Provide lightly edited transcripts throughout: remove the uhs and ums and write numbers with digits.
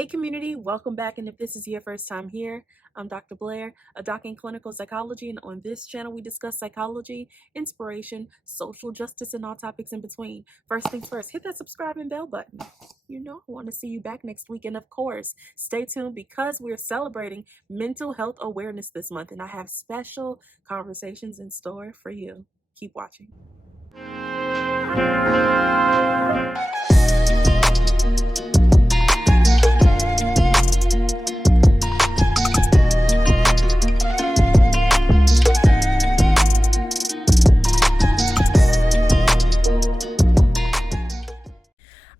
Hey community, welcome back. And if this is your first time here, I'm Dr. Blaire, a doc in clinical psychology. And on this channel, we discuss psychology, inspiration, social justice, and all topics in between. First things first, hit that subscribe and bell button. I want to see you back next week. And of course, stay tuned because we're celebrating mental health awareness this month. And I have special conversations in store for you. Keep watching.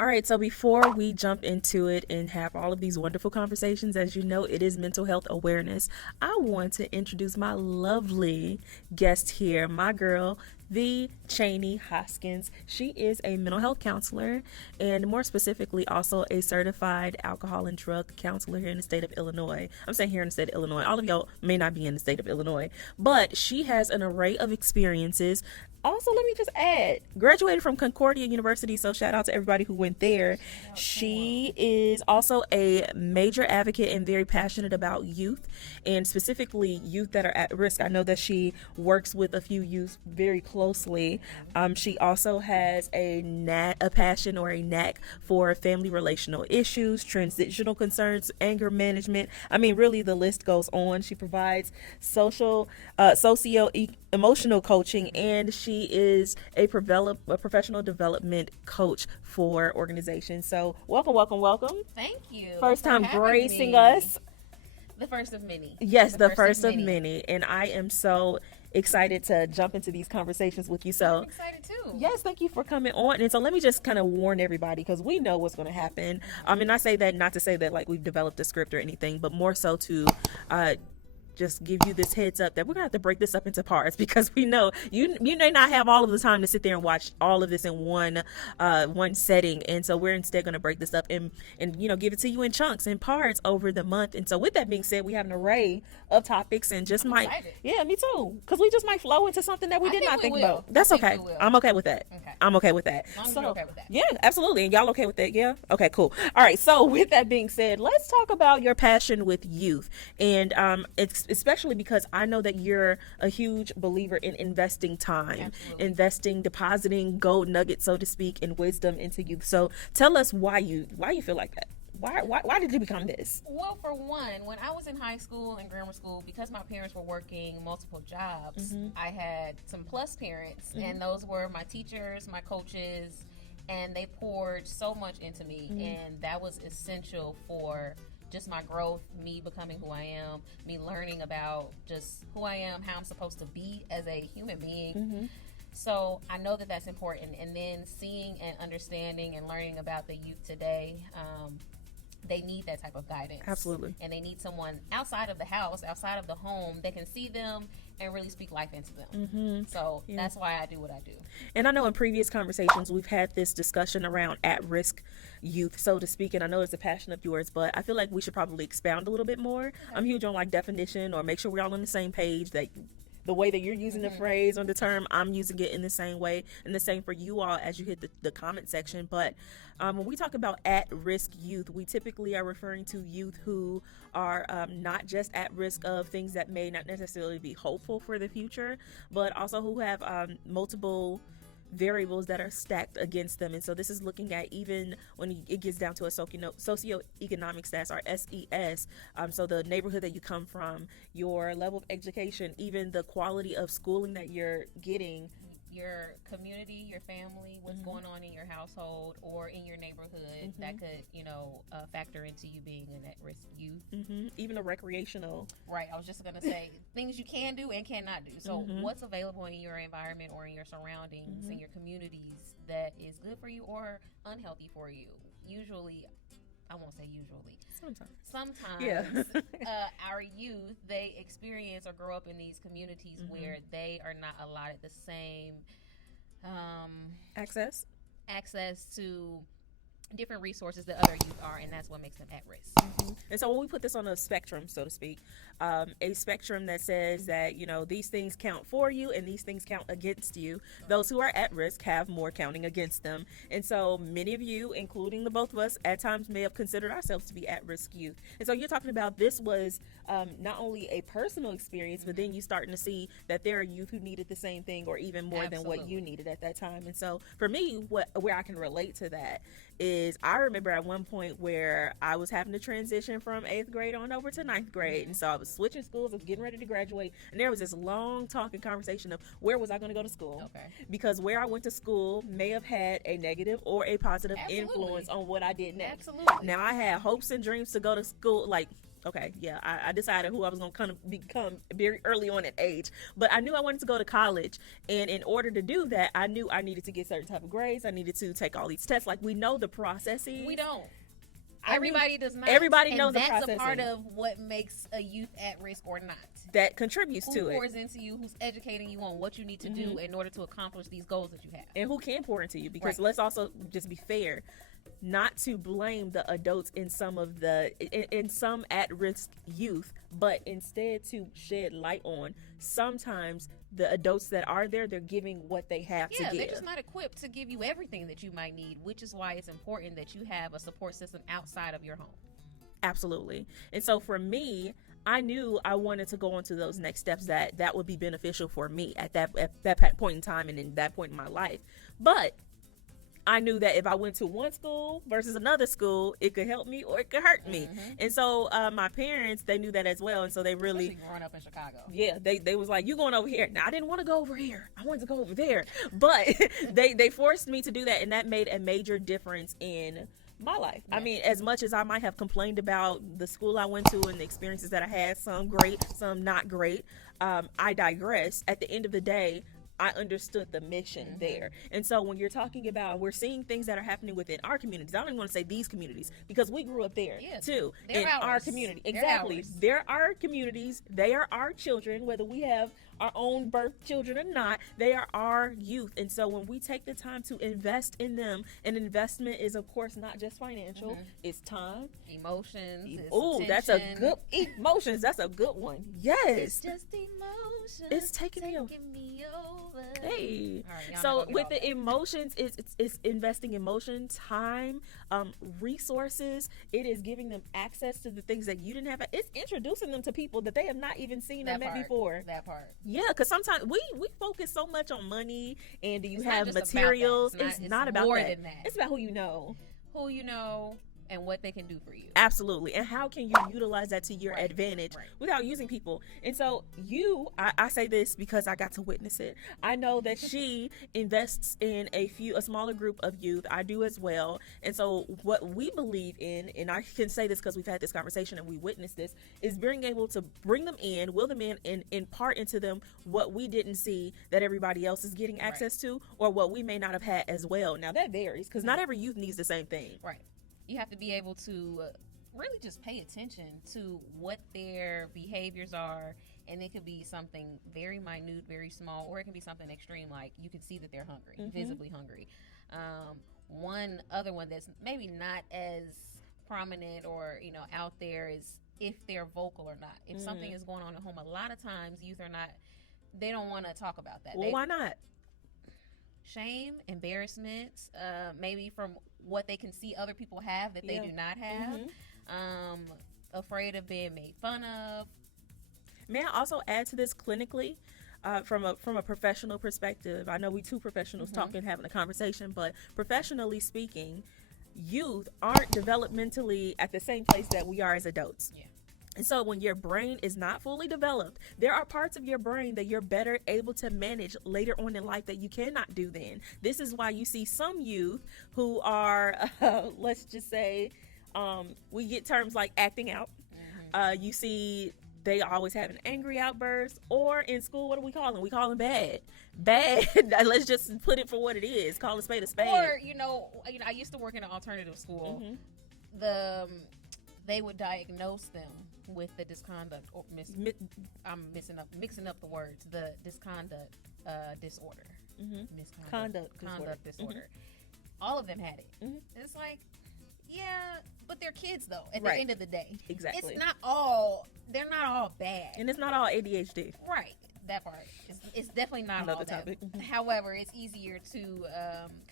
All right, so before we jump into it and have all of these wonderful conversations, as you know, it is Mental Health Awareness. I want to introduce my lovely guest here, my girl, V.Chaney Hoskins. She is a mental health counselor and more specifically also a certified alcohol and drug counselor here in the state of Illinois. I'm saying here in the state of Illinois. All of y'all may not be in the state of Illinois, but she has an array of experiences. Also, let me just add, graduated from Concordia University, so shout out to everybody who went there. She is also a major advocate and very passionate about youth, and specifically youth that are at risk. I know that she works with a few youth very closely. She also has a passion or a knack for family relational issues, transitional concerns, anger management. I mean, really, the list goes on. She provides socio-emotional coaching, and she is a professional development coach for organizations. So welcome. Thank you. First time gracing us. The first of many. Yes, the first of many. And I am so excited to jump into these conversations with you. So I'm excited too. Yes, thank you for coming on. And so let me just kind of warn everybody, because we know what's going to happen. And I say that not to say that like we've developed a script or anything, but more so to just give you this heads up that we're gonna have to break this up into parts, because we know you may not have all of the time to sit there and watch all of this in one setting, and so we're instead gonna break this up and give it to you in chunks and parts over the month. And so with that being said, we have an array of topics and just excited. Yeah, me too, because we just might flow into something that we did not think about. That's okay. I'm okay with that. Okay. I'm okay with that. As long as you're okay with that. Yeah, absolutely. And y'all okay with that? Yeah. Okay, cool. All right. So with that being said, let's talk about your passion with youth, and it's especially because I know that you're a huge believer in investing time, depositing gold nuggets, so to speak, and wisdom into youth. So tell us why you feel like that. Why did you become this? Well, for one, when I was in high school and grammar school, because my parents were working multiple jobs, I had some plus parents, and those were my teachers, my coaches, and they poured so much into me, and that was essential for just my growth, me becoming who I am, me learning about just who I am, how I'm supposed to be as a human being. So I know that that's important. And then seeing and understanding and learning about the youth today, they need that type of guidance. Absolutely. And they need someone outside of the house, outside of the home, that can see them and really speak life into them. So that's why I do what I do. And I know in previous conversations we've had this discussion around at-risk youth, so to speak, and I know it's a passion of yours, but I feel like we should probably expound a little bit more. Okay. I'm huge on like definition, or make sure we're all on the same page, that the way that you're using the phrase or the term, I'm using it in the same way, and the same for you all as you hit the comment section. But when we talk about at-risk youth, we typically are referring to youth who are not just at risk of things that may not necessarily be hopeful for the future, but also who have multiple variables that are stacked against them. And so this is looking at even when it gets down to a socioeconomic status, or SES, so the neighborhood that you come from, your level of education, even the quality of schooling that you're getting, your community, your family, what's going on in your household or in your neighborhood, that could factor into you being an at-risk youth. Even a recreational. Right. I was just going to say things you can do and cannot do. So what's available in your environment or in your surroundings, in your communities, that is good for you or unhealthy for you. Usually, I won't say usually. Sometimes yeah. Our youth, they experience or grow up in these communities where they are not allotted the same access to different resources that other youth are, and that's what makes them at risk. And so when we put this on a spectrum, so to speak, a spectrum that says that, you know, these things count for you and these things count against you, those who are at risk have more counting against them. And so many of you, including the both of us, at times may have considered ourselves to be at-risk youth. And so you're talking about this was not only a personal experience, but then you starting to see that there are youth who needed the same thing or even more than what you needed at that time. And so for me, where I can relate to that is I remember at one point where I was having to transition from 8th grade on over to 9th grade. And so I was switching schools, I was getting ready to graduate, and there was this long talking conversation of where was I going to go to school. Because where I went to school may have had a negative or a positive influence on what I did next. Now I had hopes and dreams to go to school, like, okay, yeah, I decided who I was going to kind of become very early on in age. But I knew I wanted to go to college. And in order to do that, I knew I needed to get certain type of grades. I needed to take all these tests. Like, we know the processes. We don't. Everybody does not. Everybody knows the process. processing. That's a part of what makes a youth at risk or not. That contributes to it. Who pours into you, who's educating you on what you need to do in order to accomplish these goals that you have. And who can pour into you. Because let's also just be fair, not to blame the adults in some of the in some at-risk youth, but instead to shed light on sometimes the adults that are there, they're giving what they have to give. They're just not equipped to give you everything that you might need, which is why it's important that you have a support system outside of your home. Absolutely. And so for me, I knew I wanted to go on to those next steps that would be beneficial for me at that point in time and in that point in my life. But I knew that if I went to one school versus another school, it could help me or it could hurt me. And so my parents, they knew that as well. And so they really... Especially growing up in Chicago. Yeah, they was like, you going over here. Now, I didn't want to go over here. I wanted to go over there. But they forced me to do that. And that made a major difference in my life. I mean, as much as I might have complained about the school I went to and the experiences that I had, some great, some not great, I digress. At the end of the day, I understood the mission there. And so when you're talking about, we're seeing things that are happening within our communities. I don't even want to say these communities because we grew up there too. In our community. Exactly. They're our communities. They are our children, whether we have our own birth children or not, they are our youth. And so when we take the time to invest in them, an investment is of course not just financial, it's time, emotions, that's a good emotions. That's a good one. Yes. It's just emotions. It's taking me over. Hey. Right, so with the emotions, it's investing emotion, time, resources. It is giving them access to the things that you didn't have. It's introducing them to people that they have not even seen or met before. That part. Yeah, because sometimes we focus so much on money and do you have materials. It's not about that. It's about who you know. Who you know and what they can do for you. Absolutely. And how can you utilize that to your advantage without using people? And so I say this because I got to witness it. I know that she invests in a smaller group of youth. I do as well. And so what we believe in, and I can say this because we've had this conversation and we witnessed this, is being able to bring them in, will them in, and impart into them what we didn't see that everybody else is getting access to, or what we may not have had as well. Now that varies because not every youth needs the same thing. Right. You have to be able to really just pay attention to what their behaviors are, and it could be something very minute, very small, or it can be something extreme, like you can see that they're hungry, visibly hungry. One other one that's maybe not as prominent or out there is if they're vocal or not. If something is going on at home, a lot of times youth are not. They don't want to talk about that. Well, why not? Shame, embarrassment, maybe from what they can see other people have that they do not have. Afraid of being made fun of. May I also add to this clinically, from a professional perspective? I know we two professionals talking, having a conversation, but professionally speaking, youth aren't developmentally at the same place that we are as adults. Yeah. And so when your brain is not fully developed, there are parts of your brain that you're better able to manage later on in life that you cannot do then. This is why you see some youth who are, let's just say, we get terms like acting out. You see they always have an angry outburst, or in school, what do we call them? We call them bad. Let's just put it for what it is. Call a spade a spade. Or, I used to work in an alternative school. They would diagnose them with the misconduct, or I'm mixing up the words, the misconduct disorder. Conduct disorder. All of them had it. It's like, Yeah, but they're kids though. At Right. the end of the day, Exactly. they're not all bad. And it's not all ADHD. Right. That part. It's definitely not Another all that. topic. However, it's easier to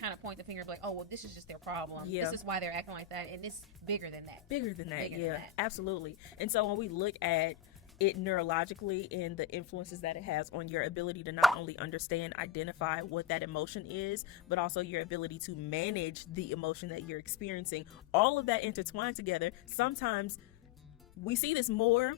kind of point the finger and be like, oh, well, this is just their problem. Yeah. This is why they're acting like that. And it's bigger than that. Bigger than that, Bigger yeah, than that. absolutely. And so when we look at it neurologically and the influences that it has on your ability to not only understand, identify what that emotion is, but also your ability to manage the emotion that you're experiencing, all of that intertwined together. Sometimes we see this more.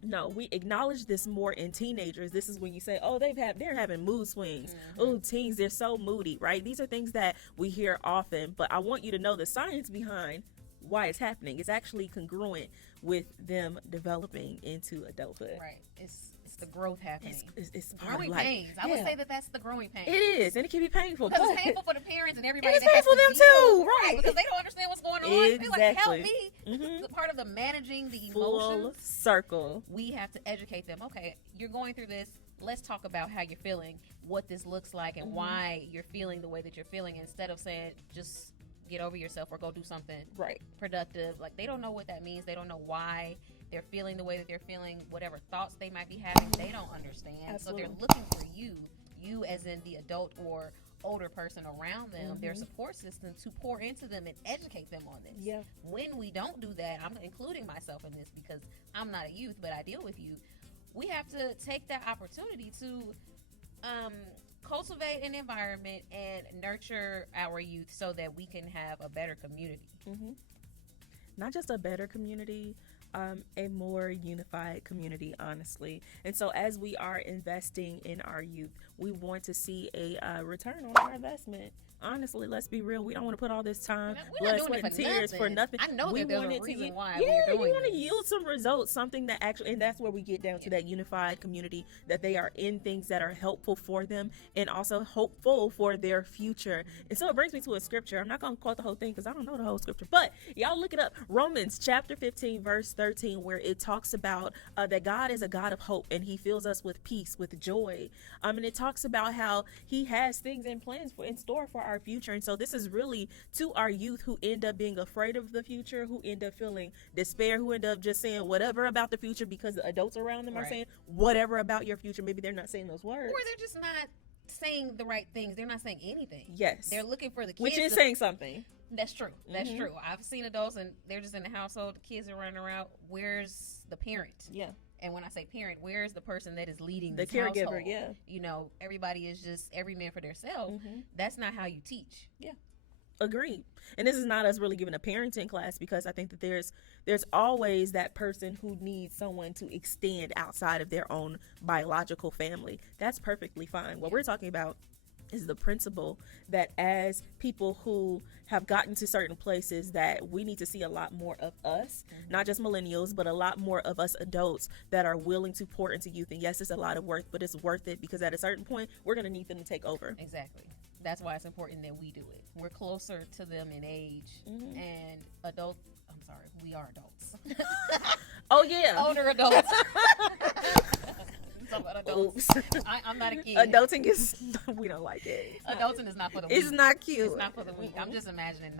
No, we acknowledge this more in teenagers. This is when you say, oh, they're having mood swings. Oh, teens, they're so moody, right? These are things that we hear often, but I want you to know the science behind why it's happening. It's actually congruent with them developing into adulthood. Right. It's the growth happening. It's part growing of life. pains. I would say that that's the growing pains. It is, and it can be painful. Because it's painful for the parents and everybody. It's that has painful to for them deal, too, right? Because they don't understand what's going on. They're like, help me. Mhm. The part of the managing the Full emotions, circle. we have to educate them. Okay, you're going through this. Let's talk about how you're feeling, what this looks like, and why you're feeling the way that you're feeling. Instead of saying, just get over yourself or go do something Right. productive. Like, they don't know what that means. They don't know why they're feeling the way that they're feeling. Whatever thoughts they might be having, they don't understand. Absolutely. So they're looking for you as in the adult or older person around them, their support system, to pour into them and educate them on this. Yeah. When we don't do that, I'm including myself in this because I'm not a youth, but I deal with youth. We have to take that opportunity to cultivate an environment and nurture our youth so that we can have a better community. Not just a better community, a more unified community, honestly. And so as we are investing in our youth, we want to see a return on our investment. Honestly, let's be real. We don't want to put all this time, We're not blood, doing sweat, it and tears for nothing. I know we that there's want a it to reason why yeah, we're doing you want to this. yield some results, something that actually, and that's where we get down to that unified community, that they are in things that are helpful for them and also hopeful for their future. And so it brings me to a scripture. I'm not going to quote the whole thing because I don't know the whole scripture, but y'all look it up. Romans chapter 15, verse 13, where it talks about that God is a God of hope and he fills us with peace, with joy. And it talks about how he has things and plans in store for our future. And so this is really to our youth who end up being afraid of the future, who end up feeling despair, who end up just saying whatever about the future because the adults around them are saying whatever about your future. Maybe they're not saying those words. Or they're just not saying the right things. They're not saying anything. Yes. They're looking for the kids. Which is saying something. That's true. That's true. I've seen adults and they're just in the household. The kids are running around. Where's the parent? Yeah. And when I say parent, where's the person that is leading The this caregiver, household? yeah. You know, everybody is just every man for themselves. That's not how you teach. Yeah. Agreed. And this is not us really giving a parenting class, because I think that there's always that person who needs someone to extend outside of their own biological family. That's perfectly fine. What we're talking about is the principle that as people who have gotten to certain places, that we need to see a lot more of us, not just millennials, but a lot more of us adults that are willing to pour into youth. And yes, it's a lot of work, but it's worth it, because at a certain point, we're going to need them to take over. Exactly. That's why it's important that we do it. We're closer to them in age, and we are adults. Oh, yeah. Older adults. Adults. I'm not a kid. Adulting is, we don't like it. Adulting is not for the weak. It's not cute. It's not for the weak. I'm just imagining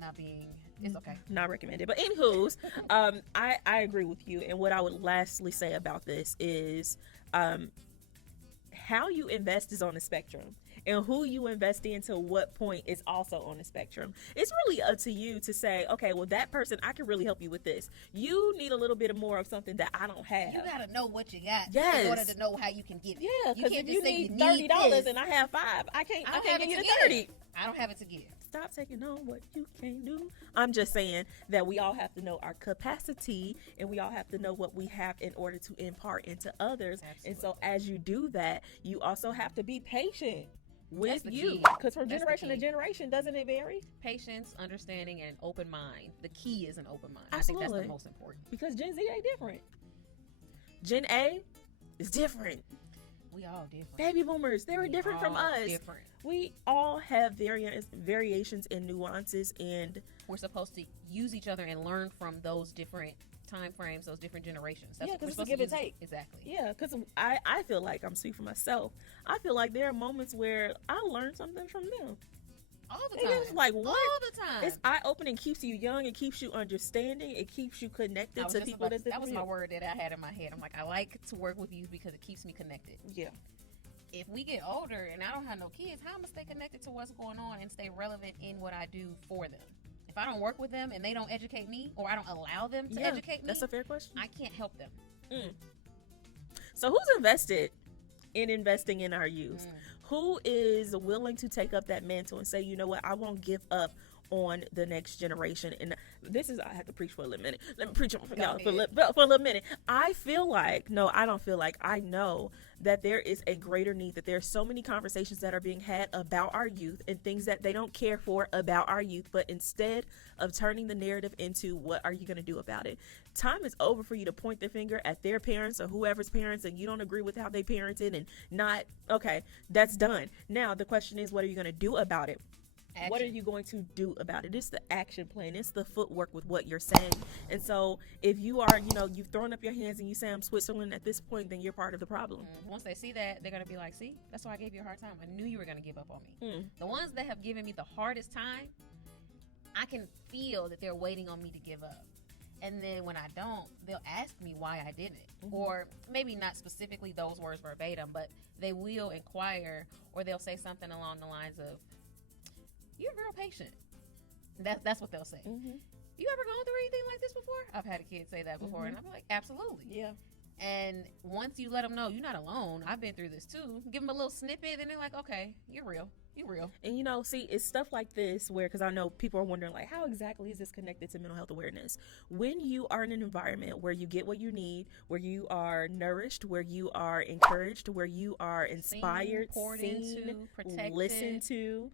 not being. It's okay. Not recommended. But anywho's, I agree with you. And what I would lastly say about this is, how you invest is on the spectrum, and who you invest in to what point is also on the spectrum. It's really up to you to say, okay, well, that person, I can really help you with this. You need a little bit more of something that I don't have. You gotta know what you got Yes. in order to know how you can get it. Yeah, because if you say need need $30 this. and I have $5, I can't give you the 30. I don't have it to give. Stop taking on what you can't do. I'm just saying that we all have to know our capacity, and we all have to know what we have in order to impart into others. Absolutely. And so as you do that, you also have to be patient with That's the you, key. because from That's the generation to key. generation, doesn't it vary? Patience, understanding, and an open mind. The key is an open mind. Absolutely. I think that's the most important. Because Gen Z ain't different. Gen A is different. We all different. Baby boomers, they were different from all us. Different. We all have variations and nuances, and We're supposed to use each other and learn from those different time frames, those different generations. Yeah, what 'cause we're it's a supposed give to and use. take. Exactly. yeah, because I feel like, I'm speaking for myself, I feel like there are moments where I learn something from them. all the And time. it's like, what? All the time. It's eye-opening, keeps you young, it keeps you understanding, it keeps you connected to people. That was my word that I had in my head. I'm like, I like to work with youth because it keeps me connected. Yeah. If we get older and I don't have no kids, how am I stay connected to what's going on and stay relevant in what I do for them? If I don't work with them and they don't educate me, or I don't allow them to educate me, that's a fair question. I can't help them. So who's investing in our youth? Who is willing to take up that mantle and say, you know what, I won't give up on the next generation? And this is, I have to preach for a little minute. Let me preach for y'all for a little minute. I know that there is a greater need, that there's so many conversations that are being had about our youth and things that they don't care for about our youth, but instead of turning the narrative into what are you going to do about it, time is over for you to point the finger at their parents or whoever's parents and you don't agree with how they parented and not, okay, that's done. Now the question is, what are you going to do about it? Action. What are you going to do about it? It's the action plan. It's the footwork with what you're saying. And so if you are, you've thrown up your hands and you say I'm Switzerland at this point, then you're part of the problem. Once they see that, they're going to be like, see, that's why I gave you a hard time. I knew you were going to give up on me. The ones that have given me the hardest time, I can feel that they're waiting on me to give up. And then when I don't, they'll ask me why I didn't. Or maybe not specifically those words verbatim, but they will inquire, or they'll say something along the lines of, you're real patient. That's what they'll say. You ever gone through anything like this before? I've had a kid say that before, and I'm like, absolutely. Yeah. And once you let them know you're not alone, I've been through this too, give them a little snippet, and they're like, okay, you're real. You're real. And see, it's stuff like this where, because I know people are wondering, like, how exactly is this connected to mental health awareness? When you are in an environment where you get what you need, where you are nourished, where you are encouraged, where you are inspired, seen, listened to,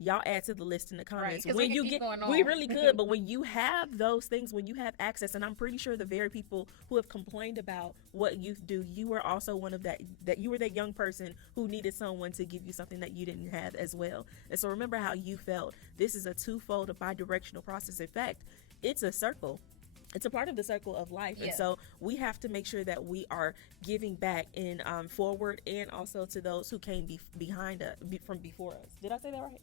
y'all add to the list in the comments. Right, when you get, we really could, but when you have those things, when you have access, and I'm pretty sure the very people who have complained about what youth do, you were also one of that you were that young person who needed someone to give you something that you didn't have as well. And so remember how you felt. This is a twofold, a bi-directional process. In fact, it's a circle. It's a part of the circle of life. And so we have to make sure that we are giving back in forward, and also to those who came behind us, from before us. Did I say that right?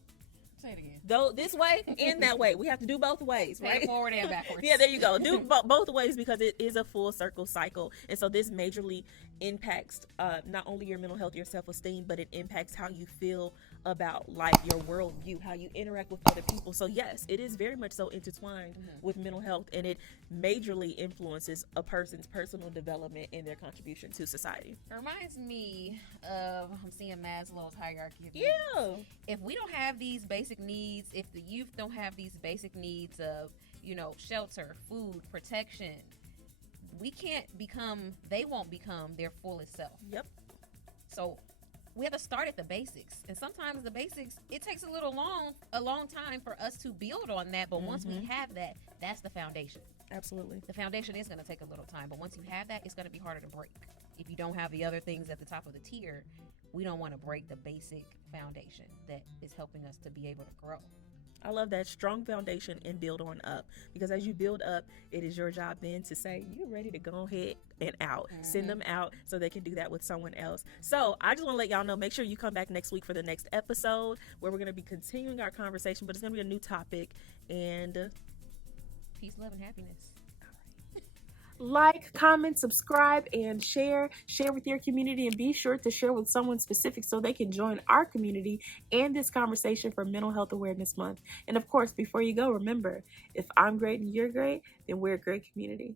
Say it again. Though this way and that way. We have to do both ways, right? Forward and backwards. Yeah, there you go. Do both ways, because it is a full circle cycle. And so this majorly impacts not only your mental health, your self-esteem, but it impacts how you feel about life, your worldview, how you interact with other people. So yes, it is very much so intertwined with mental health, and it majorly influences a person's personal development and their contribution to society. It reminds me of, I'm seeing Maslow's hierarchy of needs. Yeah. If we don't have these basic needs, if the youth don't have these basic needs of, shelter, food, protection, they won't become their fullest self. Yep. So we have to start at the basics, and sometimes the basics, it takes a long time for us to build on that, but once we have that, that's the foundation. Absolutely. The foundation is going to take a little time, but once you have that, it's going to be harder to break. If you don't have the other things at the top of the tier, we don't want to break the basic foundation that is helping us to be able to grow. I love that. Strong foundation and build on up, because as you build up, it is your job then to say you're ready to go ahead and out. Send them out so they can do that with someone else. So I just want to let y'all know, make sure you come back next week for the next episode, where we're going to be continuing our conversation, but it's going to be a new topic. And peace, love, and happiness. Like, comment, subscribe, and share with your community, and be sure to share with someone specific so they can join our community and this conversation for Mental Health Awareness Month. And of course, before you go, remember, if I'm great and you're great, then we're a great community.